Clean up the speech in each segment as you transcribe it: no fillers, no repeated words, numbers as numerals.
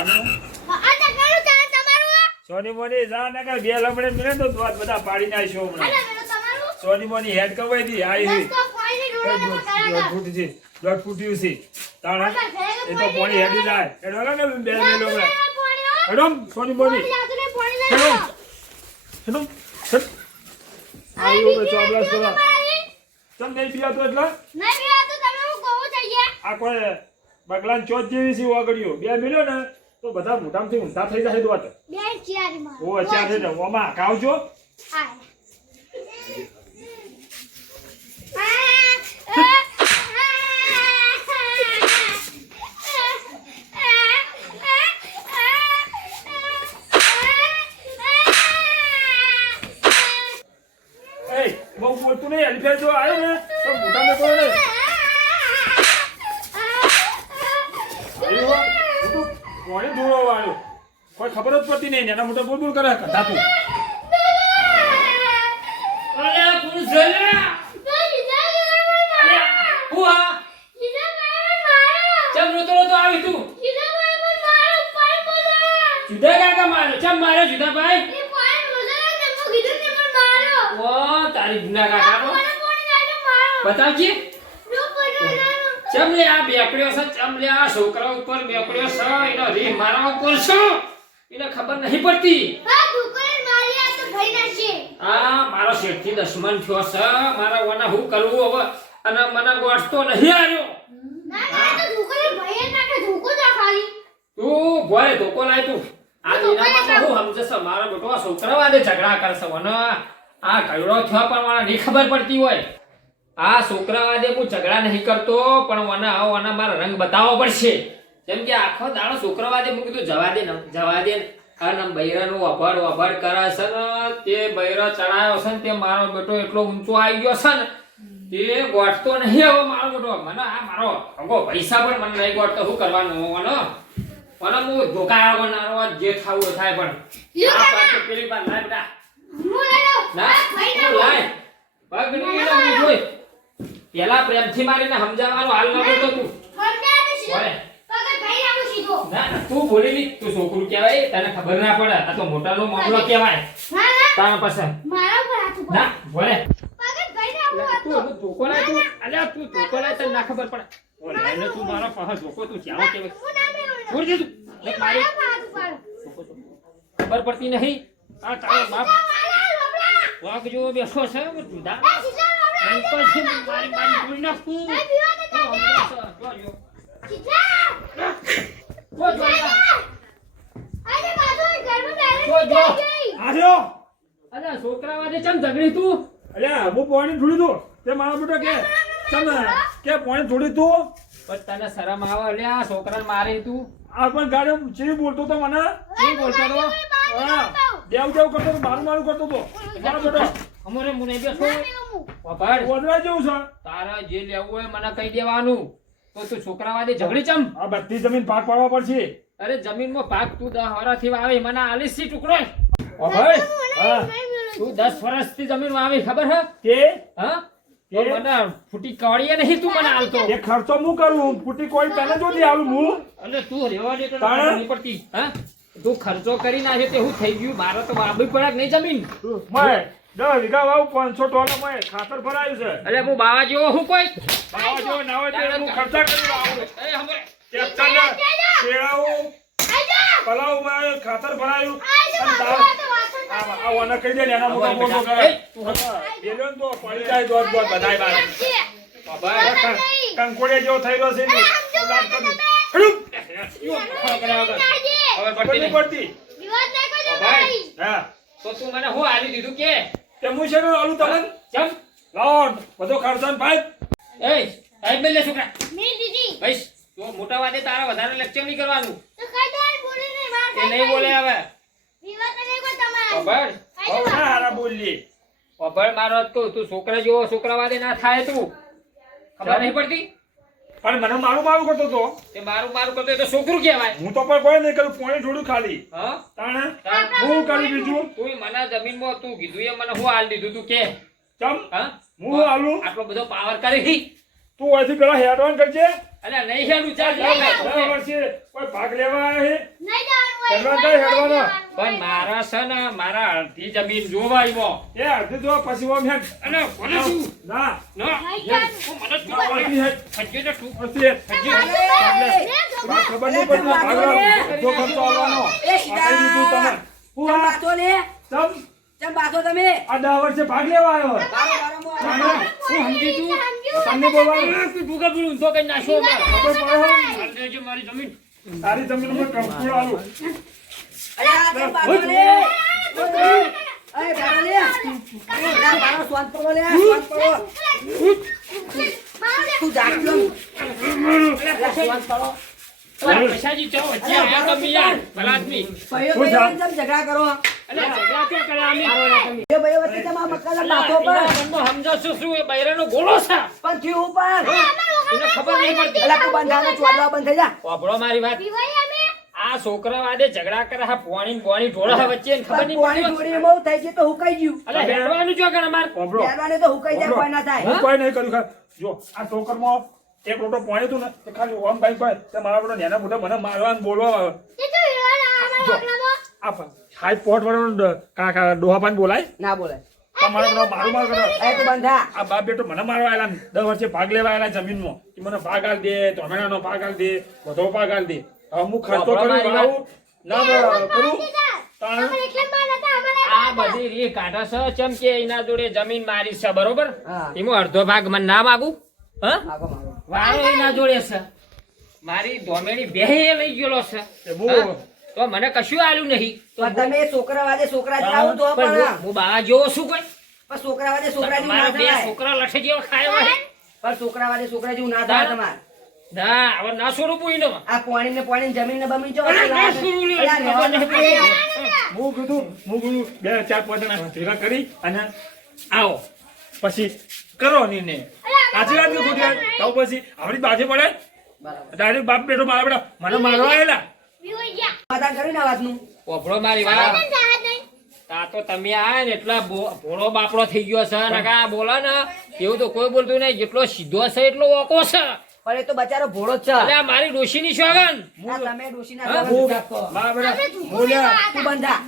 જાનું સોની મોની જા ને કે બે લમડે મિલે તો બધા પાડી નાખ્યો હમણાં સોની મોની હેડ કવાઈ દી આઈ દોઢ ફૂટ્યું છે તાણા એ તો પાણી હેડી જાય એડો ને બે લમડે એડમ સોની મોની એડમ આયો તો ચોબલાસ કરવા ચમ નહીં પીયા તો એટલે નહીં પીયા તો તમે હું કહું જઈએ આ કોઈ બગલાન ચોથ જેવી છે વાગડ્યો બે મિલ્યો ને તો બધા મોટામાંથી ઊંધા થઈ જાય દોત બે ચાર માં ઓ ચાર છે ને ઓમાં કાવજો બહુ બોલતું નહીં અલીફેર જો આવ્યો ને તો મોટા મેં કહો ને કોણે દૂરો આવ્યો કોઈ ખબર જ પડતી નહીં એના મોટા બોલ બોલ કરે કઢાતું અરે પુરુષ જલે હુઆ ચમ રોતો રોતો આવી તું જુદા કાકા મારે ચમ મારે જુદા ભાઈ ઓ તારી ગુના કાકા નો બતાવજી ચમ લે આ બેકડ્યો છે ચમ લે આ છોકરા ઉપર બેકડ્યો છે એનો રી મારા ઉપર છે એને ખબર નહીં પડતી આ મારો શેઠથી દશમન થયો છે મારા વના હું કરવું હવે અને મને ગોઠતો નહીં આવ્યો તું ભોય ધોકો લાય તું આ દિનામાં હું સમજે છે મારા બેટો છોકરા વાદે ઝઘડા કરશે વના આ કયડો થયો પણ મને નહીં ખબર પડતી હોય આ છોકરા વાદે હું ઝઘડા નહીં કરતો પણ મને આવો મારા રંગ બતાવવો પડશે જેમ કે આખો દાડો છોકરા વાદે હું કીધું જવા દે અને બૈરાનું વભડ કરે છે ને તે બૈરા ચડાયો છે ને તે મારો બેટો એટલો ઊંચો આવી ગયો છે ને તે ગોઠતો નહીં હવે મારો બેટો મને આ મારો અગો પૈસા પણ મને નહીં ગોઠતો શું કરવાનું મને હું ધોકા બનાવવાનો જે થાવું થાય પણ આ પાછો પેલી બાર લાય બેટા પેલા પ્રેમથી મારીને સમજાવવાનું હાલ ન કરતો તું તું બોલી ની તું છોકરું કહેવાય તને ખબર ના પડે આ તો મોટાનો મામલો કહેવાય તારા પસંદ ના બોલે તું ધોકો લાય તું અલ્યા તું ધોકો લાય તને ના ખબર પડે બોલે એને તું મારો પહ ધોકો તું ચાવો કહેવાય છોડ દે તું મારી ખબર પડતી નહીં આ તારો બાપ વાગ જો બેસો છે જુદા પછી મારી પૂરી નાખું છોકરા વાદે ચમ ઝઘડી તું અલ્યા હું પાણી છોડી દઉં તે મારા બેટો કે ચમ કે પાણી છોડી તું પણ તને શરમ આવે અલ્યા છોકરાને મારે તું આ પણ ગાડી ચી બોલતો તો મને શું બોલતો તો દેવ કરતો તો મારું કરતો તો મારો બેટો અમારે મુને બેસો વભાડ ઓદરા જેવું છે તારા જે લેવું હોય મને કહી દેવાનું તો તું છોકરા વાદે ઝઘડી ચમ આ બધી જમીન પાક પાડવા પડશે અરે જમીનમાં પાક તું 10 વર્ષથી વાવે મને આલીસ સી ટુકડો વભાડ તું 10 વર્ષથી જમીન વાવી ખબર હે તે હા તે મને ફૂટી કવાડીએ નહીં તું મને આલતો એ ખર્ચો હું કરું ફૂટી કોઈ તને જોતી આલું હું અને તું રેવા દે તો નહીં પડતી હા તું ખર્ચો કરી નાખે તે હું થઈ ગયું મારે તો વાવી પડે નહીં જમીન મેં 10 વીઘા વાવ 500 ટોલા મેં ખાતર ભરાયું છે અરે હું બાવા જેવો હું કોઈ બાવા જેવો ના હોય તો હું ખર્ચા કરી આવું એ હમરે ટ્રેક્ટર શેરાઓ પલાવ માં ખાતર ભરાયું અને દાળ આ વાના કહી દે ને એના મોટા મોટો કરે બેલોન તો પડી જાય દોત બધાય બાર બાબા કંકોડે જેવો થઈ રહ્યો છે ને લાગ કરી હવે પડતી હા તો તું મને હું આલી દીધું કે તે હું છે આલુ તમને ચમ લાવો બધો ખર્ચો ભાઈ એ સાહેબ બેલે છોકરા મે દીદી ભાઈ તો મોટા વાદે તારા વધારે લેક્ચર નહીં કરવાનું તો કદાર બોલી ને વાત એ નહીં બોલે હવે વિવાદ નહીં કોઈ તમારા ખબર હારા બોલી ખબર મારો તું છોકરા જેવો છોકરા વાદે ના થાય તું ખબર નહીં પડતી પણ મને મારું કરતો તો તે મારું કરતો તો છોકરું કહેવાય હું તો પણ કોઈ નહીં કરું પોણી થોડું ખાલી હા તાણે હું કરી બીજું તું મને જમીનમાં તું કીધું એ મને હું હાલ દીધું તું કે ચમ હા હું હાલું આટલો બધો પાવર કરી તું અહીંથી પેલા હેડવાન કરજે અલ્યા નહીં હેલું ચાલ દર વર્ષે કોઈ ભાગ લેવા આવે છે? નહીં જવાનું હોય, હેડવા જાય, હેડવાનો. નહીં જવાનું પણ હોય. મારા છે ને મારા અડધી જમીન જોવા આવ્યો એ અડધી જો પછી ઓમ હેડ. અને મને શું ના ના નહીં જવાનું. તું મને શું ના, બોલે? પછી હેડ. હજી તો તું પછી હેડ. તમને ખબર નહીં પડતી ભાગ લેવાનો. જો ખર્ચો આવવાનો. આ કહી દીધું તમે. હું આ બાતો ને ચમ ચમ બાતો તમે આ 10 વર્ષે ભાગ લેવા આવ્યો હોય. બારો હું સમજી તું તમને બોલવાનું તું ભૂકા ભૂલું ઊંધો કઈ નાખ્યો ખબર પડે છે? હાલ દેજે મારી જમીન તારી જમીનમાં કંકુળ આલું. અરે આ ચમ બાતો ને અરે બારો લે ના બારો સ્વાદ પડો લે સ્વાદ પડો તું જાગજો અરે સ્વાદ પડો પૈસાજી ચાલો વચ્ચે આયા તમે યાર ભલા આદમી ભાઈઓ શું ભાઈઓ છે? ચમ ઝઘડા કરો અલે ઝઘડા ક્યાં કરે આમી ભાઈઓ ભાઈઓ વચ્ચે ચમ આ મક્કાના બાતો પર બંધો સમજો છું શું એ બૈરાનો ગોળો છે પણ થયું ઉપર એને ખબર નહીં પડતી અલા તું બંધાને ચોદવા બંધ થઈ જા વાપરો મારી વાત પીવાય અમે. આ છોકરા વાદે ઝઘડા કરે હા પોણી બોણી ઢોળા વચ્ચે એને ખબર પણ નહીં પાણી પડતી થોડી બહુ થઈ છે તો હુકાઈ ગયું અલે હેડવાનું જો ગણ માર સાંભળો. પહેરવાને તો હુકાઈ જાય કોઈ ના થાય હું કોઈ નહીં કર્યું ખાલી. જો આ ટોકરમાં એક લોટો પાણી હતું ને તે ખાલી ઓમ ભાઈ ભાઈ તે મારા બધા નાના મોટા મને મારવા ને બોલવા આવે. તે તો હીરાના અમારા વાગલામાં. આ હાઈ પોટ વાળો કાકા ડોહાપાન બોલાય ના બોલે તમારા બધા મારું માર કરે. એ તું બંધા આ બાપ બેટો મને મારવા આવેલા ને 10 વર્ષે ભાગ લેવા આવેલા જમીનમાં કે મને ભાગ આલ દે ટોમેટાનો ભાગ આલ દે બધો ભાગ આલ દે હવે હું ખર્ચો વાપરો કરું મારી આવું ના કરું તાણ અમારે એકલા બાર હતા, અમારે આ બધી રી કાઢા છે ચમ કે એના જોડે જમીન મારી છે બરોબર હા. એમાં અડધો ભાગ મને ના માગું હા માગો માગો વારો એના જોડે છે મારી ધોમેણી બેહે લઈ ગયેલો છે એ બહુ હા? તો મને કશું આલ્યું નહીં તો પણ તમે છોકરા વાદે છોકરા જ આવું તો પણ પણ હું બા જેવો છું કોઈ પણ છોકરા વાદે છોકરા જેવું મારા ના બે થવાય છોકરા લઠે જેવો ખાયો હોય પણ છોકરા વાદે છોકરા જેવું ના થાય તમારે ના હવે ના છોડું પૂઈ નો આ પાણી ને પાણી જમીન ને બમીન જો અલા, ના છોડું લે, ખબર નહીં પડી. હું કીધું 2 4 5 જણા ભેગા કરી અને આવો પછી કરો નિર્ણય સાચી વાત કે ખોટી વાત? તો પછી આપણી બાજુ પડે બરાબર ડાયરેક્ટ બાપ બેટો મારા બેટા મને મારવા આવેલા પીવાય ગયા. સમાધાન કર્યું ને આ વાતનું પોપડો મારી વાત પણ જહાજ નહીં. તા તો તમે આયા ને એટલા ભોળો બાપડો થઈ ગયો છે ને કા બોલો ને એવું તો કોઈ બોલતું નહીં જેટલો સીધો છે એટલો ઓકો છે પણ એ તો બચારો ભોળો જ છે એટલે આ મારી ડોશીની શોગન આ તમે ડોશીના હા? જવાબ હું આપો. મારા બેટા આપણે ધૂકો બોલ્યા લેવા તું હતા. બંધા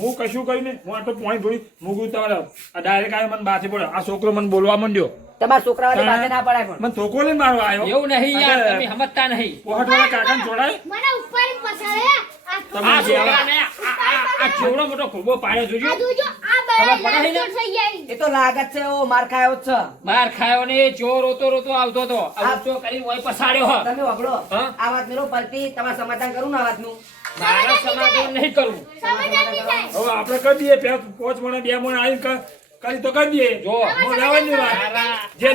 હું કશું કહી નહીં હું આટલો પોઈન્ટ જોઈ મૂકું તમારા આ ડાયરેક્ટ આવ્યો મને બાથી પડ્યો આ છોકરો મને બોલવા માંડ્યો તમારા છોકરા વાદે પાસે ના પડાય પણ મને ધોકો લઈને મારવા આવ્યો એવું નહીં યાર તમે સમજતા નહીં પોહટવાળા કાકાને જોડાય મને ઉપર પછાડે. તમે આ જે છોકરાને આ ચેવડો મોટો ખોબો પાડ્યો જોજો આ જોજો, આ ખબર બળદ પડે છે ને? લાલ થઈ જાય. એ તો લાગત છે ઓ માર ખાયો જ છે માર ખાયો ને એ ચો રોતો રોતો આવતો તો આ ઊંચો કરીને ઓય પસાડ્યો હ તમે વાપરો હા? આ વાત મેરો પરથી તમારે સમાધાન કરું ને આ વાતનું મારા સમાધાન નહીં કરવું સમાધાન નહીં થાય. હવે આપણે કરી દઈએ પેલા 5 મણ 2 મણ આવીને કરી તો કરી દઈએ જો હું લેવાની વાત મારા જે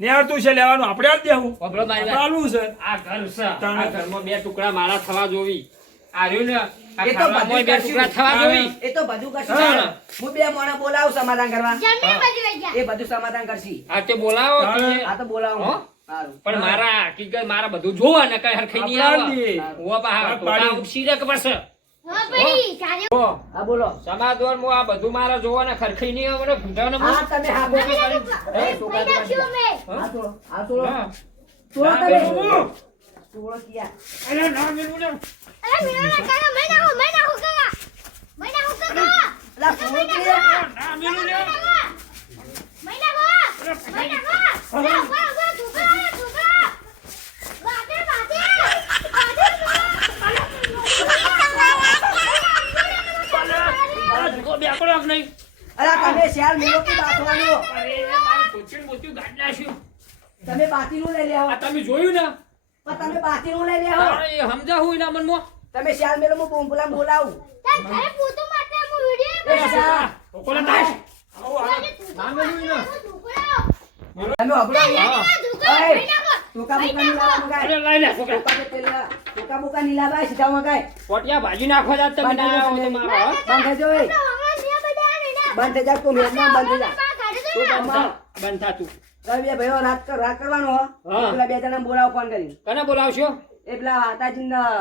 નેહાળતું છે લેવાનું આપણે આપ દેવું પબલો મારી વાત. આલું છે આ ઘર છે આ ઘરમાં બે ટુકડા મારા થવા જોવી આ રહ્યું ને આ એ તો ખાવામાંય બે બધું ટુકડા થવા કરશું. જોવી એ તો બધું કરશું હા. હું 2 મોણા બોલાવું સમાધાન કરવા જમીન બધી વહી ગયા. એ બધું સમાધાન કરશી આ તે બોલાવો હા. કે- આ તો બોલાવું હો? સારું પણ મારા હકીકત મારા બધું જોવા ને કઈ હરખઈ નહીં આવે આપણા હુવા પા પાડી. ટોટા ઉપસી રે કે પડશે હા ભાઈ, ચાલે. જો, હા બોલો સમાધાન માં આ બધું મારા જોવા ને ખરખઈ નહીં આવે ને ઘૂંટાને હા તમે હા બોલો ભાઈ નાખ્યું અમે. હા તોડો હા તોડો હા. તોડો ના, તમે બેન. તોડો કિયા અરે ના મેલું ને અરે મીરાના કાકા, મેં નાખો કાકા. મેં નાખો કાકા. અલા તોડો કિયા ના મેલું ને મેં નાખો. મેં નાખો. ઉભા, ઉભા, ઢોકળા, ઢોકળા. વાતે, વાતે. આ જુગો બેકડો આપ નહીં અલા તમે શિયાળ મેલો કે બાથવાનો અરે મારું પોચીન મોચું ગાડ નાખ્યું તમે બાતીનું લઈ લેવો આ તમે જોયું ને પણ તમે બાતીનું લઈ લેવો તારે એ સમજા હોય એના મનમાં તમે શિયાળ મેલો હું બોમ્બુલા બોલાવું તાર ઘરે પૂતું માટે હું વિડીયો એ શા કોકોલા નાખ ના મેલું ને. તમે અબળો હા. ટોકા મુકા ની લાવા મગાય અરે લઈ લે છોકરા ટોકા તે પેલા ટોકા મુકા ની લાવા સીધા મગાય પોટિયા ભાજી નાખવા જાત તમે ના આવો તો મારો હો. બંધ થઈ જાઓ એ. બંધ થઈ જા તું મેદના બંધ થઈ જા તું કામમાં બંધ થા તું તમે બે ભાઈઓ રાત કરવાનો હો હા. પેલા બે જણા બોલાવો ફોન કરી કને બોલાવશો એ પેલા વાતાજી ના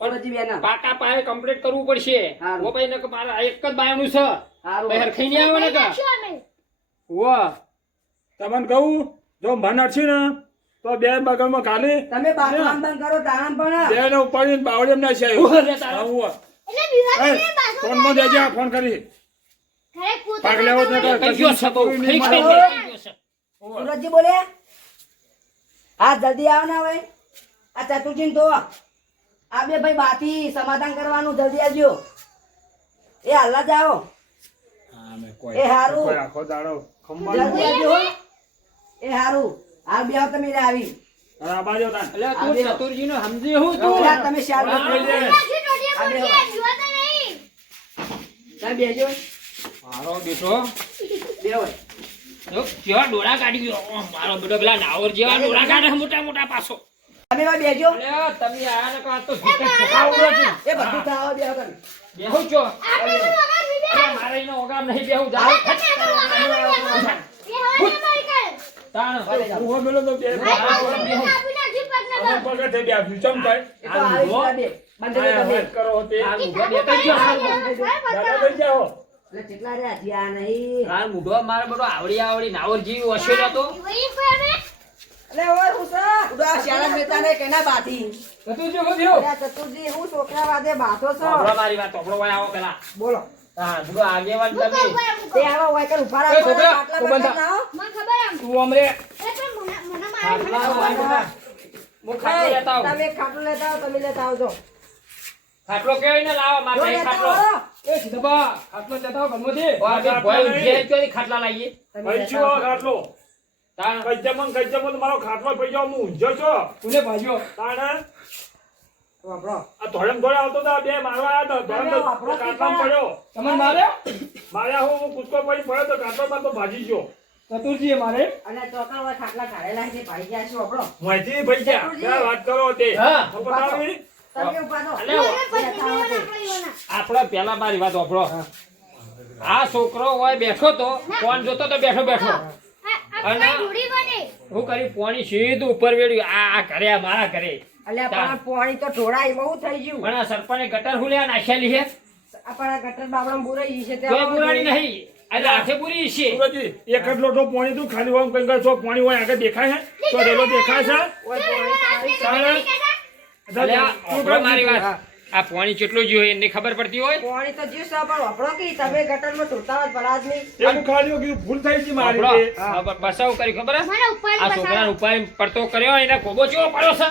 ઓળજી બેના પાકા પાયે કમ્પ્લીટ કરવું પડશે હારું. ઓ ભાઈ ને કે મારા એક જ બાયનું છે હારું. ભાઈ હરખઈ નહીં આવે ને કે ઓ તમને કહું જો મન અડશે ને તો બે બગલમાં ખાલી તમે બાથરૂમ બંધ કરો તારણ પણ બે ને ઉપાડીને બાવળી એમ ના છે ઉભો રે તારો. એટલે વિવાદ એ, ને બાથરૂમ ફોનમાં દેજે આ ફોન કરી ઘરે પોતે ભાગ લેવો જ નતો. કઈ ગયો છે બહુ? કઈ મારો. ગયો છે? સુરજજી બોલે હા જલ્દી આવો ને હવે આ ચતુર્જી તો આ બે ભાઈ બાથી સમાધાન કરવાનું જલ્દી આવજો એ હાલના જાઓ એ હારું. કોઈ આખો દાડો ખંભાળી જલ્દી આવજો હો. એ હારું હાલ બે તમે રે આવી અને આ બાજુ તાન. અલ્યા તું ચતુરજીનો સમજી હું તું? પેલા તમે શાલ હા, બદલી હા. લે. બાજુ ટોટિયા પડ્યા વિવાદ નહીં તમે બેજો મારો બેટો બે હોય જો કેવા ડોળા કાઢી ગયો. ઓહ, મારો બેટો પેલા નાવર જેવા ડોળા કાઢે મોટા મોટા પાછો. તમે ભાઈ બેજો અલ્યા તમે આયા ને કહો તો ભીતર ઠોકાવડો છું. એ બધું થાવ બે તમે બેહું છો. આપણે તો વગર બીજે અલ્યા મારે એનો ઓગામ નહીં બેહું જાવ. એ હવે મારી કર તાણ. ઉભો મેલો તો બે આપી નાખી પગને અમે પગે થઈ ગયા ચમ થાય એ તો આવી જ બે બંધ રે આ તમે વાત કરો તે આ મૂઢો દેખાઈ ગયો. દાદા થઈ જાઓ એટલે કેટલા રે હજી આ નહીં આ મૂઢો મારો બેટો આવડી નાવર જેવી વસેલો તો. વહી પર અલે ઓય હુસા ઉડા શાળા મેતા ને કેના બાથી ચતુરજી હું થયો? અરે ચતુરજી હું છોકરા વાદે બાતો છો આપણો મારી વાત આપણો ભાઈ આવો પેલા. બોલો હા મૂઢો આગેવાન તમે. તે આવો હોય કે ઉભા એ રાખો છોકરા, આટલા તું બધા બંધા. ના હો. મને ખબર એમ તું અમરે એ તો મને ખાટલા મારે વાળી બેટા. હું ખાટલો લેતા આવું. તમે ખાટલો લેતા આવો તમે લેતા આવજો ખાટલો કેવાય ને લાવો મારે જો નહીં લેતા ખાટલો. આવો. એ સીધા ખાટલો લેતા આવો ગમોથી. વાગે ભય ઉઠી ચોથી ખાટલા લાવીએ. તમે ભાઈ લેતા છો આવજો. ખાટલો તાણ કઈ મારો ખાટલો પડી જાવ હું ઊંઝો છો કોને ભાજ્યો? તાણે વાપરો. આ ધોળેમ ધોળે આવતો તો બે મારવા આવ્યા તો ધોળેમ તમે વાપરો કાટલામાં કી પડ્યો તમને માર્યો? માર્યા હું કૂદકો પડી પડ્યો તો કાટલામાં તો ભાજી ગયો ચતુરજીએ મારે? અને ચોકા હોય ખાટલા કાઢેલા છે ભાઈ ગયા છો વાપરો. માહિતી ભાઈ ગયા ચતુરજી. ક્યાં વાત કરો તે હા. તો બતાવી તમે ઉભા થો. અલે, પછી બીવાના આપણે પેલા મારી વાત સાંભળો. આ છોકરો હોય બેઠો તો ફોન જોતો તો બેઠો બેઠો આપણે જોડી બને હું કરી પોણી સીધું ઉપર વેડ્યું. આ ઘરે આ મારા ઘરે. અલ્યા પણ પાણી તો ઢોળાય બહુ થઈ ગયું પણ આ સરપંચે ગટર હુલ્યા નાખેલી છે. આપણા ગટર બાબડા બુરાઈ છે તે તોય પુરાણી નહીં. એટલે હાથે પૂરી છે. સુરજી એક જ લોટો પાણી તું ખાલી હોય કઈ છો પાણી હોય આગળ દેખાય છે તો રેલો દેખાય છે તાણે અલે આ આપણો મારી વાત. આ પાણી કેટલું જોયું એની ખબર પડતી હોય? પાણી તો જ્યુસ પણ વાપરો કે તમે ગટરમાં ઢોળતા હોય ભલા જ નહીં એ હું ખાલી કીધું ભૂલ થઈ ગઈ મારી આપણો તે. બસાવ કરી ખબર હે? મારા ઉપર આ છોકરાને ઉપાડી પડતો કર્યો એને કોબો ચેવો પડ્યો છે.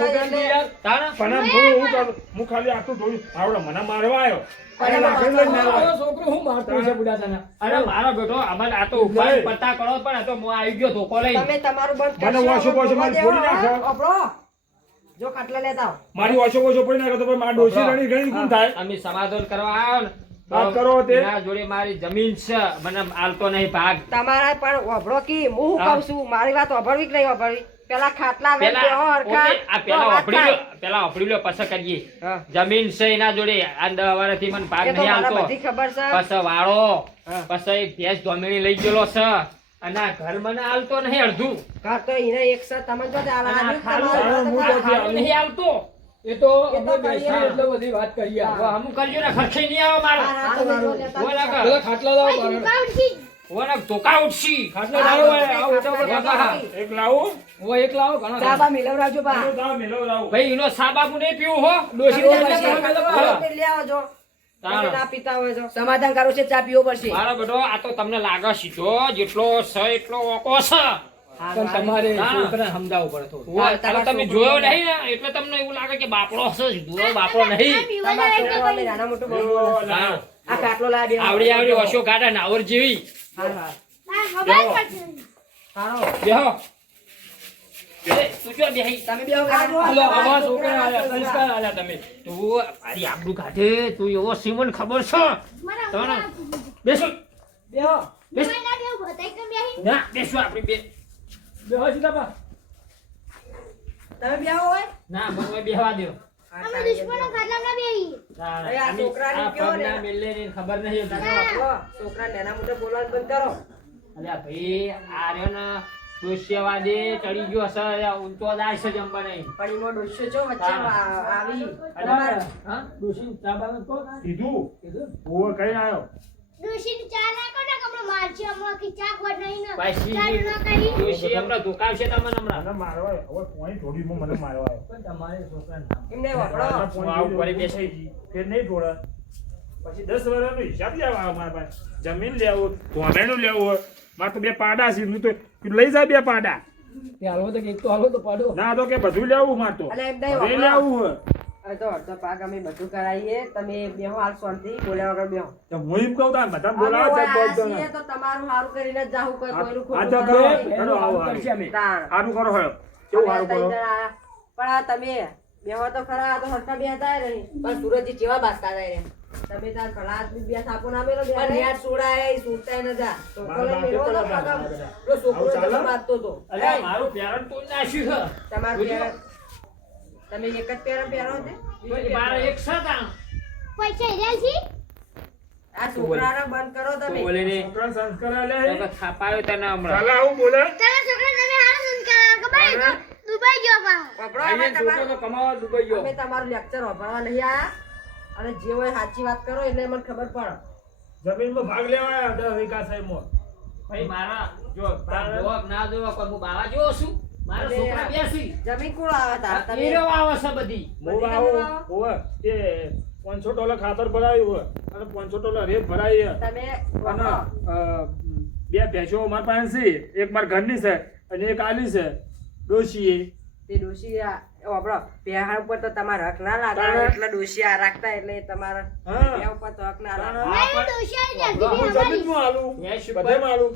છોકરાને યાર તાણ. પણ આમ હું કરું હું ખાલી આટલું જોયું આવડે મને મારવા આવ્યો અને લાકડી લઈને મારવા આવ્યો. અરે મારો બેટો અમારે આ તો ઉપાડી પડતા કરો પણ આ તો હું આવી ગયો ધોકો લઈને. તમે તમારું બંધ મને કરશો, વાંચો વાંચો ઉભા મારી દેવો, ફોડી નાખો. વાપરો. જો ખાટલા લેતા આવો. મારી ઓછો ઓછો પડી નાખે તો પછી મારી ડોશી રણી ગણી કોણ થાય અમે સમાધાન કરવા આવ્યો ને વાત કરો તે. એના જોડે મારી જમીન છે મને આલતો નહીં ભાગ. તમારા પણ વાપરો કે હું શું હા. કહું છું મારી વાત વાપરવી કે નહીં વાપરવી પેલા ખાટલા લઈને પેલા બેહો હરખા, ઓકે, આ તો પેલા વાત વાપરી થાય. લો પેલા વાપરી લો પછી કરીએ. હા. જમીન છે એના જોડે આ 10 વર્ષથી મને ભાગ એ તો નહીં મને આલતો. બધી ખબર છે પછી વાળો હા. પછી એક ભેંસ ધોમેણી લઈ ગયેલો છે અને આ ઘર મને આલતો નહીં અડધું. ઘર તો એને એક છે તમે જો તે આલા અને આ આવ્યું ખાલું તમારું હું ઘર તો તો ખાલું નહીં આલતો. એ તો કરીએ. બધી વાત કરીએ. હવે અમુક કરજો ને ખર્ચે નહીં આવે મારો. હા, હા, તમે જો લેતા બોલા આવજો. કા? ઉઠી ઓને ધોકા ઉઠશી. ખાટલો લાવો હોય, આ ઉઠો પર ખાટલા. એક લાવું ચા બા મિલવરાવજો બા. હું તાવ મેલો લાવું ભાઈ એનો સાબાબુ નહીં પીવું હો. તમે લઈ આવો તાણ. તમે ના પીતા હોય તો સમાધાન કરો છે ચા પીવો પડશે મારો બેટો આ તો તમને લાગે સીધો જેટલો છે એટલો ઓકો છે. પણ તમારે હોય, અને તમે જોયો નહીં ને એટલે તમને એવું લાગે કે બાપડો છે સીધો બાપડો નહીં. નાના મોટું બહુ જો બોલે. લાવ. આ કાટલો લાવી આવડી આવડી ઓશો ગાડા નાવર જેવી. હા હા ખબર પડશે સારો બેહો. એ, તું જો બેહી. તમે બે હવે હાલો, આવા છોકરા આલ્યા, સંસ્કાર આલ્યા તમે. તું મારી આબરૂ કાઢે તું એવો સિમન ખબર છે. તાણ. બેસો બેહો બેસ. ના બેસો આપણે બે. તમે બે આવો હોય ના મને બેહવા દ્યો. અમે દુશ્મનો ખાટલા ના બેહી ના, અરે આ આની- છોકરાને આ કયો ને? પગના મેલ્લેની ખબર નહીં તમે હતી. વાપરો. છોકરા નાના મોટા બોલવાનું બંધ કરો અલ્યા ભાઈ આ રહ્યો ને દૃશ્યવાદે ચડી ગયો હશે અલ્યા ઊંચો જાય છે જંબા નહીં. પણ એમાં ડોસ્યો છો વચ્ચે હા. આવી અલ્યા, તમારે હા? કીધું હું કઈ આવ્યો દુશ્મન ચા નાખો ને કમરો મારશે હમણાં કે ચાક વટ નહીં ને પાછી ચાલ ન કરી ડોશી હમણાં ધોકાવશે તમને હમણાં. મને મારવા આવ્યો. હવે પોણી થોડીમાં મને મારવા આવ્યો. પણ તમારે છોકરાને નામ. એમને મારા વાપરો. પોણી આવું થોડી કરી બેસાઈ ગઈ. ફેર નહીં થોડા. પછી 10 વર્ષનો હિસાબ લેવા આવે મારા પાસે. જમીન લેવું, ધોમેણું લેવું. મારે તો 2 પાડા છે. હું તો લઈ જા 2 પાડા. ના તો કે બધું લેવું મારે તો. અલે એમ નહીં હવે વાપરો. લેવું હે. હવે તો અડધો પાક અમે બધું કરાવીએ. તમે બેહો હાલ શાંતિ બોલ્યા વગર બેહો. તો હું એમ કહું તાર બધા અમે બોલાવો ઓય છે બોલ આયા તો છીએ તો તમારું સારું કરીને જ જાહું કોઈ કોઈનું આ ખોટું તો કરો કરો. નહીં. હેડો આવો હારું. તાણ. હારું કરો હેડો. કેવું હારું કરો? પણ આ તમે બેહો તો ખરા આ તો હરખા બેહતા ય નહીં. પણ સુરતજી કેવા બાજતા જાય રે. તમે તાર ભલા આદમી બે થાપો ના મેલો પણ યાર સોડાય ઈ સુરતાય ન જા. છોકરો લઈને મેલો તો પગમ. પેલો છોકરો આવું ચાલે? જતો બાજતો તો. અલ્યા મારું પેરણ તોડી નાખ્યું છે. તમારું પેર તમે એક જ પેર પહેરો છે તો મારે એક સાતા પૈસા રહ્યા છે આ છોકરાને બંધ કરો તમે. બોલે ને છોકરાને સંસ્કાર આલે હે. તો થાપાયો તને હમણાં. ચાલે આવું બોલે. તારા છોકરા તમે હારું સંસ્કાર ખબર છે દુબઈ ગયો પા વાપરો અમે તમારું અમે તમારું લેક્ચર વાપરવા નહીં આયા અને જે હોય સાચી વાત કરો એટલે મને ખબર પડે. જમીનમાં ભાગ લેવા આવ્યા 10 વીઘા સાહેબમાં. ભાઈ મારા જો જોવા ના જોવા કોઈ હું બાવા જેવો છું. મારા છોકરા બેસી જમીન કોણ આવે તાર તમે હીરો આવે છે બધી. હું બધી આવું જમીન હોવે તે $500 ખાતર ભરાયું હોય અને $500 રેત ભરાઈ છે. તમે અને વાપરો. 2 ભેંસો મારા પાસે છે. એક મારા ઘરની છે અને એક આલી છે ડોશીએ. તે ડોશી વાપરો પેહાડ ઉપર તો તમારે હક ના લાગે તારે- એટલે ડોશી આ રાખતા એટલે તમારે હા. પેહ ઉપર તો હક ના લાગે. નહીં દોષિયા હું જલ્દી અમારી જમીનમાં આલું. ભેંસ ઉપર- બધામાં આલું.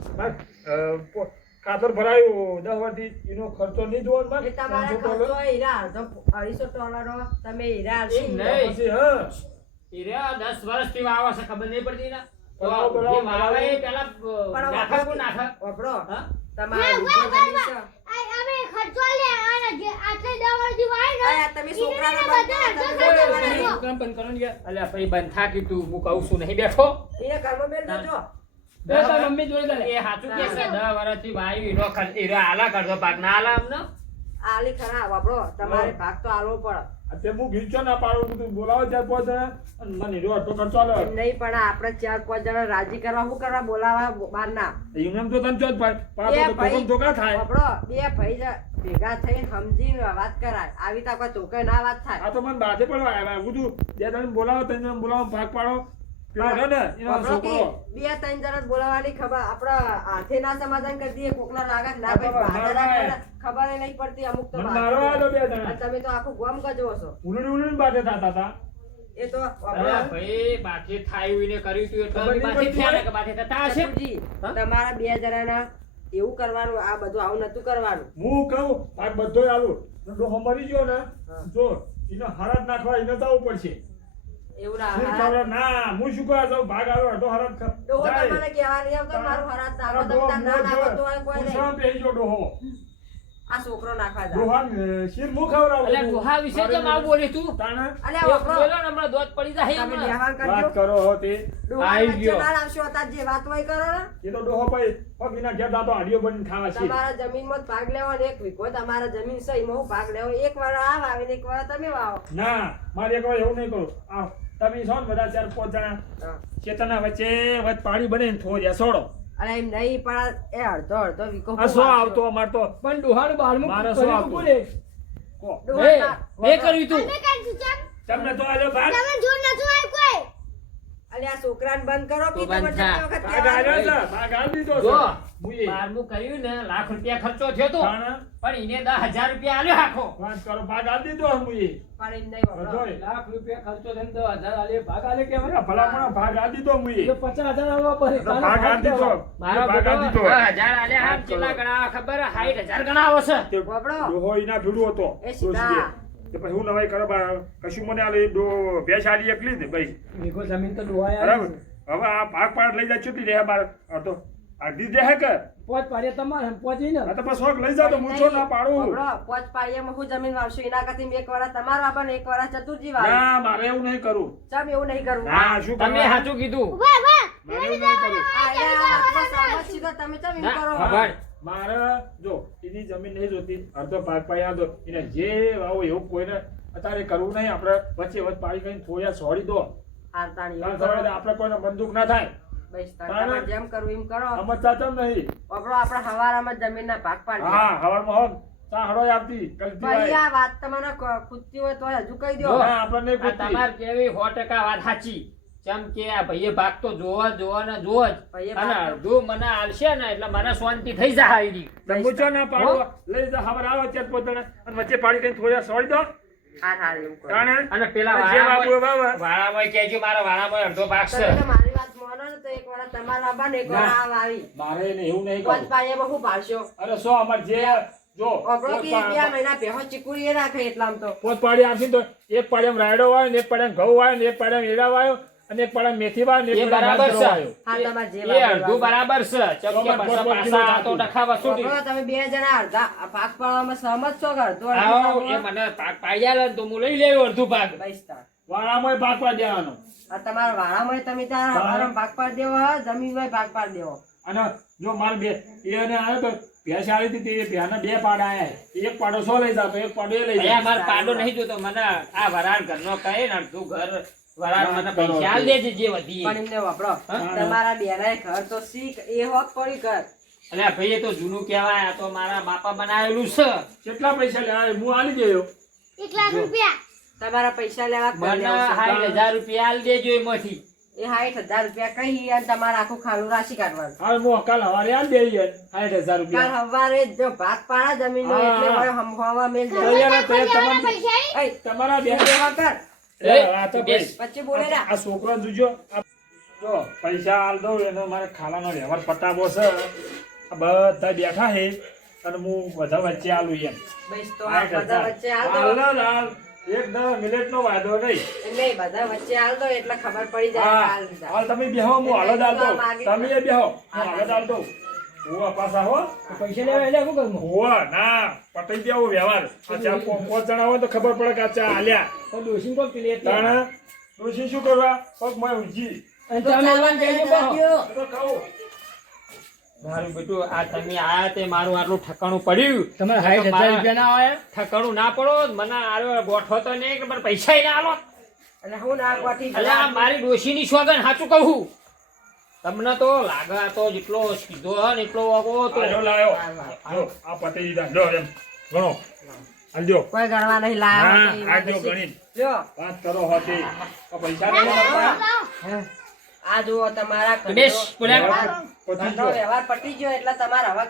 ખાતર ભરાયું 10 વર્ષથી એનો ખર્ચો નહીં જોવાનો મારે. એ તમારા $500. ખર્ચો હીરા $250 તમે હીરા આલશી. એમ નહીં. પછી હા હીરા 10 વર્ષથી વાવે છે ખબર નહીં પડતી ને. તો બરાબર, જે વાવે એ બરાબર. પેલા પણ નાખે કોણ નાખે? વાપરો હા? તમારે ના, જે વાહ, જમીન છે. અમે ખર્ચો લે અને જે આટલે 10 વર્ષથી વાય ને અરે તમે છોકરાને એને બંધ કરો, તમે અલ્યા ભાઈ બંધ થા કીધું હું કહું છું નહીં બેઠો. એને ઘરમાં મેલ દેજો. એ સાચું કે છે 10 વર્ષથી વાયુ હીરો ખર્ચ હીરો આલા કરતો પાક ના આલા અમને. આલી ખરા વાપરો તમારે હા. ભાગ તો આલવો પડે. અત્યારે હું ગીચો ના પાડું બધું બોલાવો ચાર પાંચ જણા અને મને હીરો અડધો ખર્ચો આલે. એમ નહીં પણ આપણે 4-5 જણા રાજી કરવા શું કરવા બોલાવા બહાર ના એમ તો તને ચોથ પાડ બે તો ભાઈ ધોકા થાય. વાપરો બે ભાઈ ભેગા થઈ સમજી વાત કરાય આવી તા કોઈ ધોકે ના વાત થાય. આ તો મને બાધે પડવા આવ્યા બધું 2 જણા બોલાવો 3 જણા બોલાવો ભાગ પાડો પેલો રહ્યો ને એનો વાપરો કે છોકરો 2-3 જણા જ બોલાવાની ખબર આપડા હાથે ના સમાધાન કરી દઈએ કોકના લાગત ના ભાઈ બરાબર, ભાગે બરાબર. ના ખબર નહીં પડતી અમુક તો મને વાત મારવા આવ્યો 2 અને જણા તમે તો આખું ગોમ ગજવો છો ઉલડી બાધે થતા હતા. એ તો અલ્યા ભાઈ બાકી થાય એને કર્યું તું એટલે અમે બાકી થયા ને કે બાકી થતા હશે. શેઠજી, હા? તમારા 2 જણાના એવું કરવાનું આ બધું આવું નતું કરવાનું. હું કહું ભાગ બધો આલું ડોહો મરી ગયો ને હા. જો એને હરાજ નાખવા એને જવું પડશે. એવું શું ના ખબર? ના હું શું કહું છું ભાગ આવ્યો અડધો હરાજ ડોહો તમને કહેવા નહીં આવતો મારું હરાજ નાખો તમે તાર ના નાખો તો કોઈ નહીં. ડોહો આ છોકરો નાખવા જાય. ડોહા શીર મું ખવડાવું. અલ્યા ડોહા વિશે કેમ આવું બોલી તું? તાણે અલ્યા એક વાપરો. બોલો ને હમણાં દોત પડી જાય તમે હમણાં. બેહાન વાત કરજો. કરો હો તે ડોહા આઈ વચ્ચે ગયો. ના લાવશો તાર જે વાત હોય કરો ને. એ તો ડોહો ભાઈ પગીના ઘેર દાતો હાડીઓ બનીને ખાવા છે. તમારા જમીનમાં જ ભાગ લેવો ને 1 વીઘો તમારા જમીન છે એમાં હું ભાગ લેવો એક વાર આ વાવે ને એક વાર તમે વાવો. ના મારે એક વાર એવું નહીં કરું. આ તમે છો ને બધા 4-5 જણા હા. ચેતના વચ્ચે વચ પાણી બને થોડ્યા સોડો. અરે એમ નહીં પણ એ અડધો વીઘો આ સો આવતો અમાર તો પણ ડોહાનું બારમું મારે કર્યું શું આવતું? કોને? કો ડોહા મેં કર્યું તું. અમે કાઢી ચમ તમને તો આલ્યો ભાગ તમે જો નતું આય કોઈ અલ્યા છોકરાને બંધ કરો તો કે તમે બંધ થા. વખત ભાગ આલ્યો કહેવાનું. છે ભાગ આલ દીધો જો છે મુયે 12મું કર્યું ને લાખ રૂપિયા ખર્ચો થયો તો તાણે પણ એને 10,000 રૂપિયા આલ્યો આખો. વાત કરો ભાગ આલ દીધો મુયે પણ એમ નહીં વાપરો. બધોય લાખ રૂપિયા ખર્ચો થઈને 10,000 આલે, ભાગ આલે કહેવાય? ભલામણ ભાગ આલ દીધો મુયે તો 50,000 આલવા પડે. તો ભાગ આલ દીધો મારો ભાગ આલ બેટો દીધો 10,000 આલ્યા આમ કેટલા ગણા ખબર 60,000 ગણા આવશે. તે બાપડો. ડોહો ઈના ભીડું હતો એ સીધા. તે પછી હું નવાઈ કરો બા કશું મને આલે ડો ભેંસ આલી એકલી ને ભાઈ વીઘો જમીન તો ડોહાએ બરાબર આલી છે. હવે આ ભાગ પાડ લઈ જાય છૂટી રહે બાર તો આધી રહે કે પોચ પાડે તમારે ને પોચ ઈને. આ તો પછી શોખ લઈ જાવ તો મૂછો ના પાડું બાપડો, પોચ પાડીયામાં હું જમીન વાવશું એના કરતી એક વાર તમારા વાપર ને એક વાર ચતુરજી વાવે. ના મારે એવું નહીં કરું ચમ એવું નહીં કરવું. ના શું તમે કરવા? સાચું કીધું. વાહ વાહ મારે એવું નહીં કરું આ યા વાતમાં સહમત છીએ તો તમે ચમ એવું ના, કરો. ખબર. મારે જો એની જમીન નહીં જોતી અડધો ભાગ પાયા દો એને જે વાવો એવું કોઈને અત્યારે કરવું નહીં આપણે વચ્ચે વચ્ચે પાડી કરીને થોડા છોડી દો હારતાણી એવું કારણ કરો. કે આપણે કોઈને બંદૂક ના થાય બસ તમારે જેમ કરવું એમ કરો. આમાં ચાચા નહીં. આપણે હવારામાં જમીનના ભાગ પાડી હા હવારમાં હોત ચા હળોય આવતી કલતી ભાઈ હોય. આ વાત તમારે ખૂટતી હોય તો હજુ કહી દો. ના, આપણને નહીં આ પૂછતી. તમારે કેવી 100% વાત સાચી. જેમ કે આ ભાઈએ ભાગ તો જોવા જ ભાઈએ અને ભાગ અડધું મને આલશે ને એટલે મને શાંતિ થઈ જાય એની. મૂછો ના પાડો લઈ જા ખબર આવે ત્યાં પોતાને અને વચ્ચે પાડી કઈ થોડા છોડી દો હા હા એવું કરો. તાણે અને પેલા જે બાબુ બાબા વાળામાં કહેજો મારા વાળામાં અડધો ભાગ છે. તમે તો મારી વાત માનો ને તો એક વાર તમારા આબા ને એક વાર ના. આમ આવી મારે એને એવું નહીં પાંચ કહું. પાયે બહુ ભાળશો. અરે સો અમાર જે જો આપણો કે બે મહિના પહેલો ચીકુડી એ રાખે એટલામ તો. પોત પાડી આપી તો એક પાડીમાં રાયડો વાયો ને એક પાડીમાં ઘઉં વાયો ને એક પાડીમાં એડા વાયો અને એક પાડીમાં મેથી વાયો ને એ એક બરાબર પાડીમાં છે. વાયો. હા, તમારે જે એ વાપરવા અડધું બરાબર છે. ચમ કે બરાબર, પાછા આ તો ડખા વસૂલી. આપણો તમે બે જણા અડધા આ ભાગ પાડવામાં સહમત છો કે અડધો આવો, અડધો એ મને ભાગ પાડી આલે ને તો હું લઈ લેવું અડધું ભાગ. બસ તાર. વાળામાં ભાગ પાડી દેવાનો આ તમારા વાળામાં તમે ત્યાં હવારમાં ભાગ પાડી દેવો જમીનમાં ભાગ પાડી દેવો. અને જો મારે બે એને આવ્યો તો ભેંસ આવી હતી તે ભેંસના બે પાડા આયા એક પાડો સો લઈ જાતો એક પાડો એ લઈ અહીંયા જાય મારે પાડો નહીં જોતો. મને આ વરાળ ઘરનો કહે ને અડધું ઘર વરાળ મને પૈસા આલ દેજે જે વધી. પણ એમને વાપરો હા? તમારા બેનાય ઘર તો શીખ એ હોક પડી ઘર. અને આ ભાઈએ તો જૂનું કહેવાય. આ તો મારા બાપા બનાવેલું છે. કેટલા પૈસા લે હું આલી ગયો 1 લાખ રૂપિયા. તમારા પૈસા લેવા ઘર મને લેવું છે. 60,000 રૂપિયા આલ દેજો એમાંથી. એ 60,000 રૂપિયા કહી અને તમારે આખું ખાલું રાશી કાઢવાનું. હાલ હું કાલ હવારે આલી દઈ 60,000 કાલ રૂપિયા સવારે જો ભાગ પાડા જમીનનો હા, એટલે હા. હવે હમવાવા મેલ જાય. તૈયાર તૈયાર લેવાના તમારે પૈસા ઈ? તમારા બેન સેવા કર. આ તો બેસ. ભાઈ પછી બોલે ના. આ છોકરો જોજો જો પૈસા આલ દઉં એને મારે ખાવાનો વ્યવહાર પતાવો છે આ બધા બેઠા છે અને હું બધા વચ્ચે આલું એમ બસ તો આ બધા વચ્ચે હાલ દો. હાલ જ હાલ. એક 10 મિનિટનો વાંધો નહીં નહીં, બધા વચ્ચે હાલ દો એટલે ખબર પડી જાય હા હાલ લીધા. હાલ તમે બેહો હું હાલ જ આલતો તમે એ બેહો હું હાલ જ આલતો હું પાછા હો પૈસા લેવા એટલે શું કરું? હોવા ના પટાઈ દેવો વ્યવહાર આ ચા પાંચ જણા હોય તો ખબર પડે કે આ ચા હાલ્યા તો ડોશી કોક પેલી હતી. તાણે ડોશી શું કરવા પગ માં ઊંઘી અને તો ચા મેલવાનું ચાલવા કહેજો દે, બહો. રાખ્યો. તો ખાઓ મારું બેટું આ તમે આયા તે મારું આટલું ઠકાણું પડ્યું. તમારે 60,000 રૂપિયા ના આયા? ઠકાણું ના પડો મને આલો ગોઠવો તો નહીં કે મને પૈસા ના આલો. અને હું ના ગોઠી એટલે આ મારી ડોશીની સોગન સાચું કહું. તમને તો લાગે આ તો જેટલો સીધો હે ને એટલો વાગો તો આજો લાયો જો આ પતાઈ દીધા લો એમ ગણો આલજો કોઈ ગણવા નહીં લાયા હા હોતી, આજો વાત ગણિત જો વાત કરો હોતી તો પૈસા નહીં મળતા આ જુઓ તમારા બેસ, ઘરનો બોલ્યા. પતી ઘરનો ગયો વ્યવહાર પટી ગયો એટલે તમારે હવે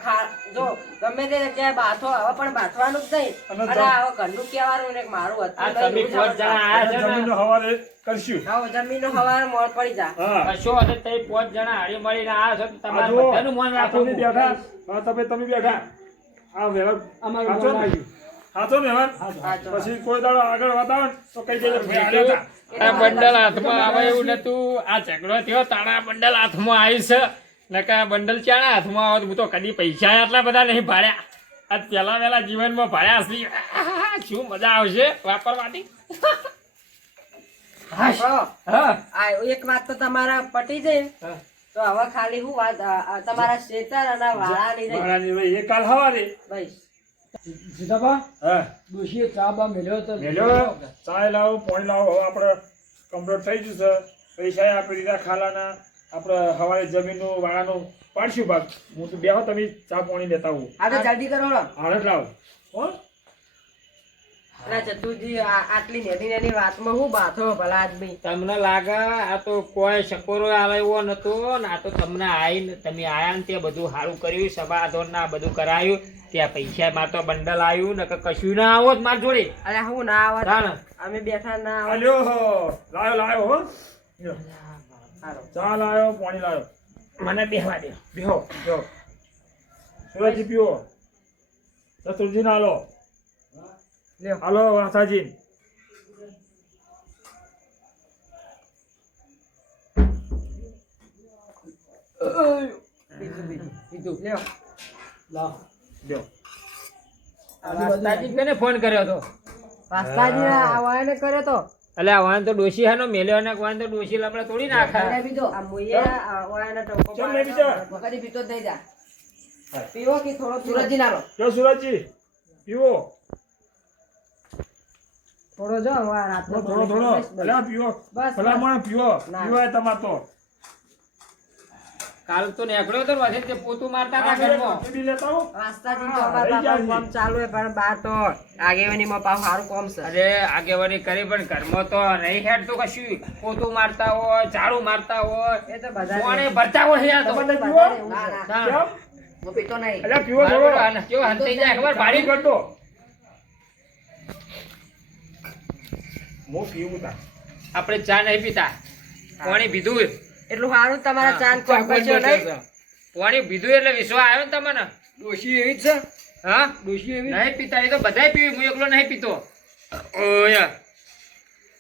જો ગમે તે જગ્યાએ બાથો હવે પણ બાથવાનું જ નહીં. અને અને હવે ઘરનું કહેવાનું ને મારું આ હતું તમે નહીં, પાંચ જણા આયા છે ને જમીનનો હવારે કરશું હવે જમીનનો હવારે મોડ પડી જા. હા કશો હશે તે 5 જણા હારી મળીને આયા છો તો તમારે આજો બધાનું મન તમે રાખવું. બેઠા હા તમે બેઠા આ વ્યવહાર અમારું સાચો મન ને? આવ્યું. સાચો ને વ્યવહાર આ જો. પછી કોઈ દાડો આગળ વધાવો ને તો કઈ દેજો ભાઈ આલ્યા તા. આ બંડલ હાથમાં આવે એવું નતું. આ ઝઘડો થયો તાણા બંડલ હાથમાં આવી છે નકા આ બંડલ ચાણા હાથમાં આવત હું તો કદી પૈસા આટલા બધા નહીં ભાડ્યા. આ પેલા વેલા જીવનમાં ભાડ્યા છે. શું મજા આવશે વાપરવાની. આપણો હા આ એક વાત તો તમારા પટી જાય ને, હા. તો હવે ખાલી હું વાત આ તમારા શેતર અને વાળાની રહી. મહારાજની ભાઈ એ કાલ હવારે બસ સીતાબા, હા ડોશીએ ચા બા મેલ્યો તો મેલ્યો ચાય લાવો પાણી લાવો હવે આપણે કમ્પ્લીટ થઈ જશે પૈસા આપી દીધા ખાલાના આપણે હવારે જમીનનું વાળાનું પાડશું ભાગ હું તો બેહો તમે ચા પાણી લેતા આવું આ તો જલ્દી કરો ને. હાલ જ લાવો હો અને ચતુરજી આટલી નેની નેની વાતમાં હું બાથો ભલા આદમી. તમને લાગે આ તો કોઈ શકોરો આવે એવો નતો ને આ તો તમને આવીને તમે આયા ને ત્યાં બધું સારું કર્યું સભાધોન ના બધું કરાયું ત્યાં પૈસા માં તો બંડલ આવ્યું ને કશું ના આવો માર જોડે. અરે હું ના આવત તાણ. અમે બેઠા ના આવત. આલ્યો લાયો હો લ્યો. હાલો. ચા લાયો પાણી લાયો મને બેહવા દે. બેહો બેહો સુરજી પીવો ચતુરજી ના હાલો લ્યો. હાલો વાસાજી બીજું લ્યો. લાવ. લ્યો આ વાસ્તાજી કોને ફોન કર્યો હતો? વાસ્તાજી આવાને કર્યો તો. એટલે આ વાન તો ડોશી હાનો મેલ્યો ને વાન તો ડોશી આપણે તોડી નાખે. આ મુઈએ આવાને ટોકો કેમ નહીં બીજા? કદી પીતો જ નહીં જા. પીવો કે થોડો સુરજી ના લો. જો સુરજી પીવો થોડો જો હવે રાતનો થોડો થોડો બસ, બસ. અલા પીવો બસ, ભલામણ પીવો ના. પીવાય તમાર તો કાલ તો નીકળ્યો તો ને તે પોતું મારતા હતા ઘરમાં. બી લેતા આવો. વાસ્તાજી તો અમારા બાપાનું કામ ચાલુ હે પણ બહાર તો આગેવાનીમાં પાછું સારું કામ છે. અરે આગેવાની કરી પણ ઘરમાં તો નહીં હેડતું કશું. પોતું મારતા હોય, ઝાડુ મારતા હોય, એ તો બધા કોણે ભરતા હોય યાર તો. તમને બધા પીવો? એવું છે. ના. કેમ? હું પીતો નહીં. અલ્યા પીવો થોડો. બરાબર, કેવો હંતાઈ જાય ખબર ભાડી કરતો. હું પીવું તા. આપણે ચા નહીં પીતા. પાણી પીધું એટલું સારું તમારા ચાન કોઈ બચ્યો નહીં. પાણી પીધું એટલે વિશ્વાસ આવ્યો ને તમને. ડોશી એવી જ છે હા ડોશી એવી નહીં પીતા એ તો બધાય પીવી, હું એકલો નહીં પીતો. ઓય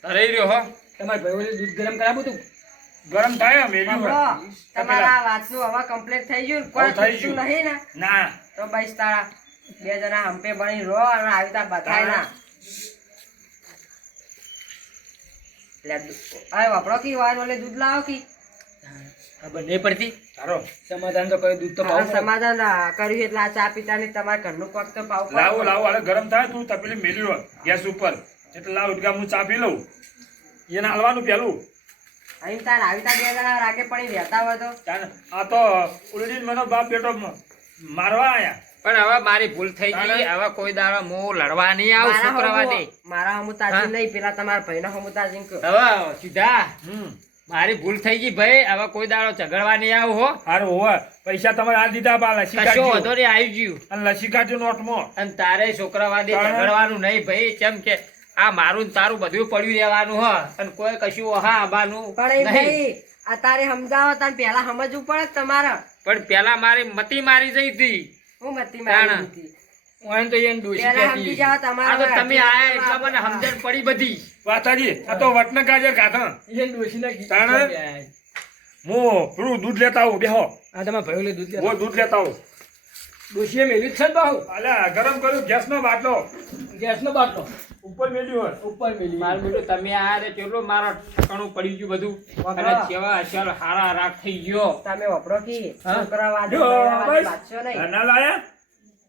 તરાઈ રહ્યો હો. તમારે ભાઈ દૂધ ગરમ કરાવું તું ગરમ થાય મેલી સાંભળો, તમારા આ વાતનું હવે કમ્પ્લીટ થઈ ગયું ને? કોઈ હવે થઈ પૂછ્યું ગયું. નહીં ને ના તો બસ તારા બે જણા હંપે બની રહો અને આવી રીતના બતાય ના. અરે વાપરો કી વાર ઓલે દૂધ લાવો કી ખબર નહીં પડતી. તારો સમાધાન તો કરે દૂધ તો આ પાવું પડે. સમાધાન કર્યું એટલે આ ચા પીતાની તમારા ઘરનું પગ તો પાવું પડે. લાવો લાવો હાલે ગરમ થાય તું તપેલી મેલી હોય ગેસ ઉપર એટલે લાવ ઉડકા હું ચા પી લઉં એને હાલવાનું પેલું અહીં તાર આવી રીતના બે જણા રાગે પડી રહેતા હોય તો આ તો ઉલડી મને બાપ બેટો મારવા આયા પણ હવે મારી ભૂલ થઈ ગઈ. હવે કોઈ દાડો હું લડવા નહીં આવું. શુક્રવાર દે મારા હમુ તાજી નહીં, પેલા તમારા ભાઈના હમુ તાજી કહો. હવે સીધા હમ મારી ભૂલ થઈ ગઈ ભાઈ. હવે કોઈ દાડો ઝઘડવા નહીં આવું હો. હારું હોય પૈસા તમારે આ દીધા બા લસી કશો કાઢજો વધો નહીં આવી ગયું. અને લસી કાઢજો નોટમાં અને તારે શુક્રવારે ઝઘડવાનું નહીં ભાઈ. કેમ કે આ મારું ને તારું બધું પડ્યું રહેવાનું હ અને કોઈ કશું હા આબાનું પણ એ નહીં. ભાઈ અત્યારે સમજાવો તને પેલા સમજવું પડે કે તમારે પણ પેલા મારી મતી મારી જઈ હતી. હું મતી તાણા. મારી હતી. હું તો એને ડોશી પેલા કહેતી. સમજી જાઓ આ તો તમારા તમે આયા એટલા મને સમજણ પડી બધી. વાતાજી આ તો વટના ગાજર કાઢા એને ડોશીના ગીત તાણે? ગાય. હું પેલું દૂધ લેતા આવું બેહો આ તમારા ભાઈ ઓલે દૂધ લે. હું દૂધ લેતા આવું ડોશીએ મેલ્યું જ છે ને બાહુ અલ્યા ગરમ કર્યું ગેસનો બાટલો ગેસનો બાટલો ઉપર મેલ્યું હોય ઉપર મેલી મારું બેટું તમે આયા રે કેટલું મારો ઠકાણું પડી ગયું બધું. અને કેવા ચાલો હારા રાગ થઈ ગયો. તમે વપરો કી હા? શુક્રવારે જો બૈરાવારે બસ બાદશો નહીં. ના લાયા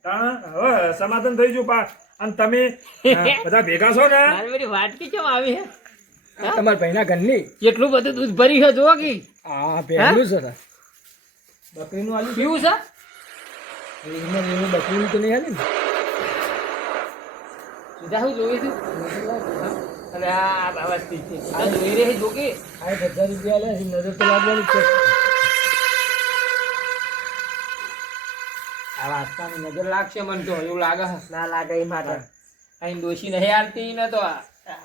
તાણ હવે સમાધાન થઈ ગયું અને તમે બધા ભેગા છો ને મારી બધી વાટકી કેમ આવી હે? તમારા ભાઈના ઘરની કેટલું બધું દૂધ ભરી છે જો કે આ પહેલું છે ને. બકરીનું આલુ પીવું છે. એનું બકરીનું તો નહીં હાલે ને. સીધા હું જોઈ છું. અરે આ બાબા સીધી સીધા જોઈ રહી જો કે આ 1000 રૂપિયા લે છે, નજર તો લાગવાની જ છે. આ વાસ્તાની નજર લાગશે મને તો એવું લાગે છે. ના લાગે એ માટે અહીં ડોશી નહીં હાલતી ને તો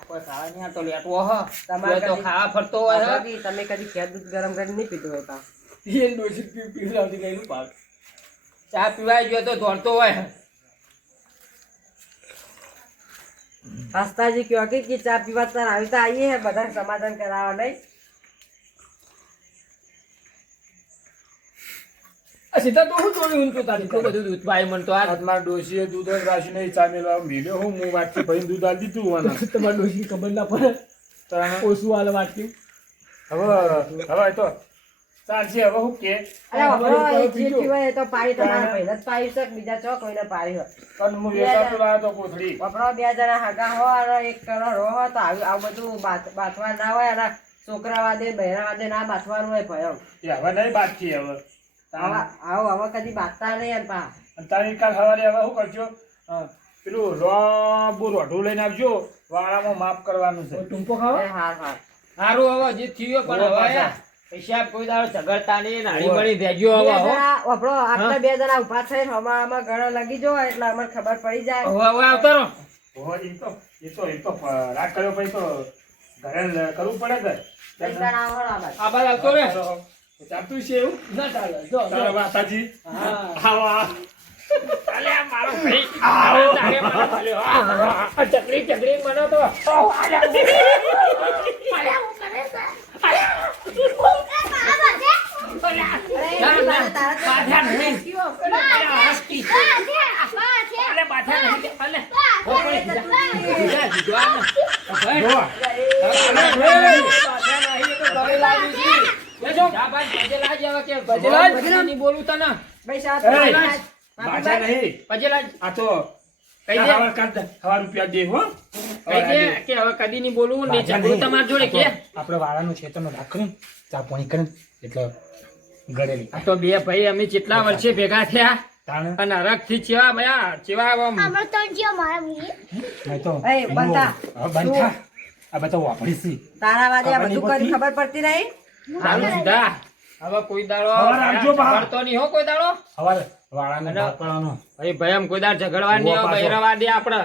કોઈ ખાવા નહીં હાલતો લેટવો હ. તમારે તો કદી- ખાવા ફરતો હોય વપરો છે. કી તમે કદી ખેર દૂધ ગરમ કરીને નહીં પીધું હોય કા? એને ડોશી પીવડાવતી કઈનું પાક. ચા પીવાય ગયો તો દોડતો હોય. હસ્તાજી કયો કે ચા પીવા તાર આવી તો આવીએ હે બધા સમાધાન કરાવવા નહીં. આ સીધા તો હું જોયું ઊંચું તારી એટલું બધું દૂધ પાય મને તો આ આજ મારા ડોશીએ દૂધ જ રાશી નહીં ચા મેળવા મેલ્યો હું વાટકી ભરીને દૂધ આલી દીધું મને તમારા ડોશી ખબર ના પડે તાણ ઓછું હાલ વાટકી. હવે એ તો ચાલશે હવે હું કે અરે વપરો એ જે પીજો. પીવાય એ તો પાડી તમારા ભાઈને જ પાડી છે કે બીજા ચો કોઈને પાડી હોય. પણ હું વેચાતો લાવ્યો તો કોથળી વપરો બે જણા હગા હો અને એક કરો રહો હો તો આવું બધું બાથવા ના હોય અને છોકરા વાદે બહેરા વાદે ના બાથવાનું હોય ભયમ. એ હવે નહીં બાકી હવે આવો હવે કદી બાથતા નહીં એમ પા. અને તારી કાલ સવારે હવે શું કરજો પેલું રોબુ રોઢું લઈને આવજો વાળામાં માપ કરવાનું છે ટૂંપો ખાવા એ હાર હાર સારું હવે જે થયું પણ બોલો હવે પાછા. હિસાબ કોઈ દાડો ઝઘડતા નહીં નાળી મળી દેજો બે હવે હો. જણા વપરો આટલા બે જણા ઉભા થઈને હમામાં ઘણા લગી જો એટલે અમને ખબર પડી જાય. હવે આવતો રહો. હવે એ તો રાગ કર્યો પછી તો ઘરે કરવું પડે ઘર બે જણા આવો ને આ બાજુ. આ બાદ આવતો રે. ચાલતું છે એવું ના ચાલે જો તારા માતાજી હા આવો આ. અલે આ મારો ભાઈ આવો તારે મને મળ્યો. આ ચકરી ચકરી મને તો અરે તારા અલે બાથા નહીં અલે હો પડી જા જીજો આ ભાઈ જો. બોલું તને ભાઈ સાહેબ, એ, ભાઈ, બાજા નહીં પછી લાજ આ તો કઈ દે. હવા કાઢ દે. હવા રૂપિયા દે હો કઈ દે કે હવે કદી નહીં બોલવું ને ઝઘડું તમારી જોડે કે આપણે વાળાનું ખેતરનો રાખવું ચા પાણી કરીને એટલે ઘરેલી આ તો બે ભાઈ અમે કેટલા વર્ષે ભેગા થયા તાણે અને હરખથી ચેવા ભયા ચેવા આમ હમણાં તો જીઓ મારા મીએ મેં તો એ, બંધા. બંધા આ બધા વાપરી છે તારા વાદે આ બધું ખબર નહીં કરી ખબર પડતી નહીં સારું સીધા હવે કોઈ દાડો હવે રાખજો બા. ઝઘડતો નહીં હો કોઈ દાડો સવારે વાળાને ભાગ પાડવાનો ભાઈ ભાઈ એમ કોઈ દાડો ઝઘડવા નહીં ઉભો પાછો. બૈરવા દે આપડે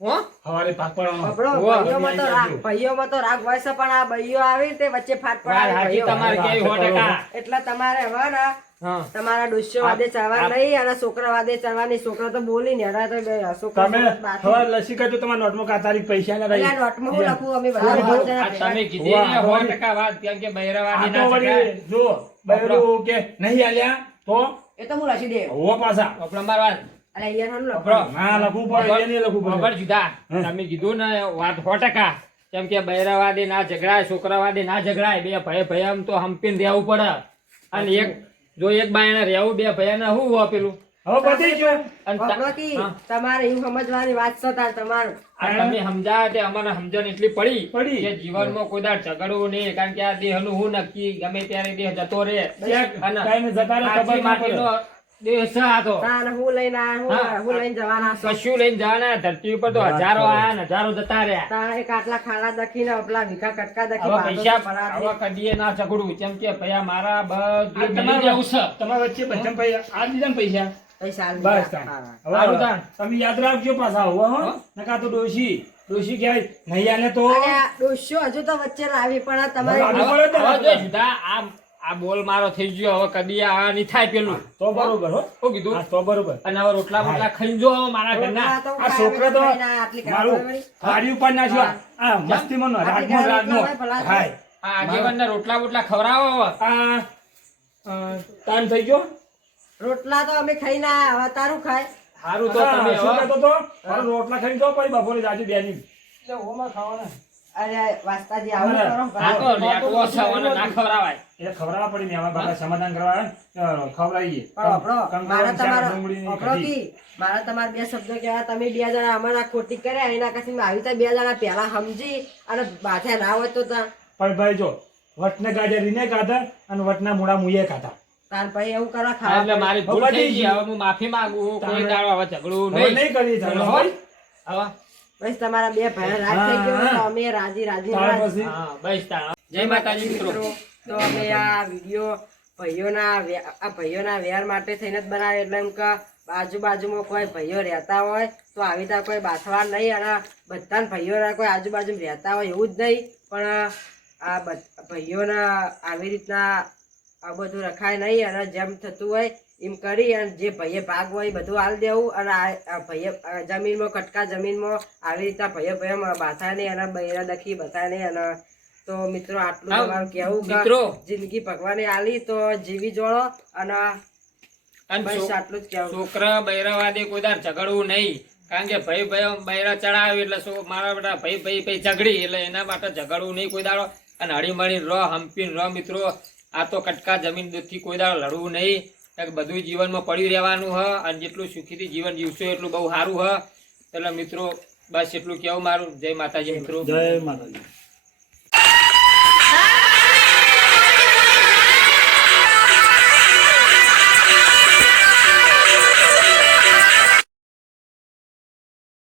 હો સવારે ભાગ પાડવાનો આપણો વાહ. ભાઈઓમાં તો રાગ હોય છે પણ આ ભાઈઓ આવી તે વચ્ચે ફાટ વાત પડાવે સાચી ભાઈઓ. તમારે કેવી 100%. એટલે તમારે હવે ને હા તમારા ડોસ્યો વાદે ચડવા નહીં અને છોકરા વાદે ચડવાની છોકરા તો બોલી ને હડા તો છોકરા તમે બાકી. સવારે લસી કાઢો તમારા નોટમાં આ તારીખ પૈસા ના એટલે આ નોટમાં હું લખું અમે બધા પાંચ જણા આ ભેગા. તમે કીધી ને વાહ, 100% વાત કેમ કે બૈરવા આ દે તો ના વળી ઝઘડાય. જો બૈરું કે નહીં આલ્યા તો એ તો હું લખી દે હોવા પાછા આપણે માર વાત અરે અહીંયા નાનું લખો. આપણો. ના લખવું પડે એ નહીં લખવું ખબર પડે જુદા હમ. તમે કીધું ને વાત 100%. કેમ કે બૈરાવાદી ના ઝઘડાય છોકરાવાદી ના ઝઘડાય બે ભાઈ ભાઈ તો હંપીને રહેવું પડે અને એક જો એક બાયણે રહેવું બે ભાઈને શું હોય પેલું હવે પતી ગયું અને તા- ભગવતી, હા. તમારે એવું સમજવાની વાત છે તાર તમારું આ તમે સમજાય તે અમને સમજણ એટલી પડી પડી. કે જીવનમાં કોઈ દાડ ઝઘડવું નહીં કારણ કે આ દેહનું હું નક્કી ગમે ત્યારે દેહ જતો રહે અને ટાઈમે જતા રહે, ખબર આજી ના પડે. માટીનો દેહ છે આ તો તાર હું લઈને આયા, હા. હું લઈને જવાના છો. કશું લઈને જવાના ધરતી ઉપર તો હજારો આયા ને હજારો જતા રહ્યા તાર એક આટલા ખાડા દખીને પેલા ભીખા કટકા દખી હવે બાંધો પૈસા તો પરાઠે. હવે કદીએ ના ઝઘડું કેમ કે ભૈયા મારા બધું આ મિલી જવું છે. તમારા વચ્ચે બધા પૈસા આ દીધા ને પૈસા પૈસા આલી બસ દીધા. તાણ. હા. હવે સારું તાણ. તમે યાદ રાખજો પાછા હો હો? નકા તો ડોશી કહેવાય નહીં આલે તો અને આ ડોસ્યો હજુ તો વચ્ચે લાવી પણ આ તમારી બરાબર. હવે હવે જો સીધા આ બોલ મારો થઈ ગયો હવે કદી આ નહીં થાય પેલું તો બરોબર હો શું કીધું હા તો બરોબર અને હવે રોટલા બોટલા ખાઈને જો હવે મારા ઘરના રોટલા તો આ છોકરા તો ખાઈને આટલી કરાવવા મારું વળી. થાળી ઉપર નાખ્યો આ મસ્તીમાં નો આટલી રાગનો રાગનો રોટલા હોય ભલા. હાય આ આગેવાનના રોટલા બોટલા ખવડાવો હવે. આ તાન થઈ ગયો રોટલા તો અમે ખાઈને આયા, હવે તારું ખાય સારું તો હા, તમે શું હવે કહેતો તો? મારે રોટલા ખાઈ જાઓ પછી બપોરે જાજુ બેની એટલે ઓમાં ખાવાના અરે વાસ્તાજી આવું આ કરો તો લેટવો છે અને ના ખવડાવાય એ ખવડાવવા પડી ને આમાં બાપા સમાધાન કરવા આવે ને, ખવડાવીએ પણ આપણો કંકુ, મારા શાક, તમારો ડુંગળીની આપણો કઢી. કી મારા તમારા બે શબ્દો કહેવા તમે બે જણા અમારા ખોટી કર્યા એના કસી આવી રીતે બે જણા પહેલા સમજી અને બાથ્યા ના હોય તો પણ ભાઈ જો વટને ગાજર રીને ખાધા અને વટના મૂળા મુએ ખાધા તાર પછી એવું કરવા એટલે ખાવા મારી ભૂલ બધી થઈ ગઈ ગયું. હવે હું માફી માંગુ છું. કોઈ તારે- દાડો હવે ઝઘડું હવે નહીં નહીં કરી ઝઘડો, હો? ભાઈ. હવે બસ તમારા બે ભાઈ રાજ થઈ ગયો તો અમે રાજી રાજી ત્યાર રાજ. પછી હા બસ તાણ. જય માતાજી મિત્રો તો અમે આ વિડીયો આ ભાઈઓના વેર માટે થઈને જ બનાવ્યો એટલે એમ કે બાજુમાં કોઈ ભાઈઓ રહેતા હોય તો આવી રીતે કોઈ બાથવા નહીં અને બધા ભાઈઓના કોઈ આજુબાજુ રહેતા હોય એવું જ નહીં પણ આ ભાઈઓના આવી રીતના આ બધું રખાય નહીં અને જેમ થતું હોય એમ કરી અને જે ભાઈએ ભાગ હોય એ બધું હાલ દેવું અને આ ભાઈએ જમીનમાં કટકા જમીનમાં આવી રીતના ભાઈઓ બાથાય નહીં અને બૈરા દખી બતાય નહીં અને તો મિત્રો આટલું હા, તમારું કેવું કે મિત્રો. જિંદગી ભગવાને આલી તો જીવી જોડો અને અને બસ આટલું જ કહેવું છોકરા બૈરાવાદે કોઈ દાડ ઝઘડવું નહીં કારણ કે ભાઈ ભાઈ બૈરા ચડાવે એટલે શું મારા બેટા ભાઈ ઝઘડી એટલે એના માટે ઝઘડવું નહીં કોઈ દાડો અને હળીમળી રહો હંપીને રહો મિત્રો આ તો કટકા જમીન દૂધથી કોઈ દાડો લડવું નહીં કારણ કે બધું જીવનમાં પડ્યું રહેવાનું હ અને જેટલું સુખીથી જીવન જીવશો એટલું બહુ સારું હ એટલે મિત્રો બસ એટલું કહેવું મારું જય માતાજી મિત્રો જય માતાજી.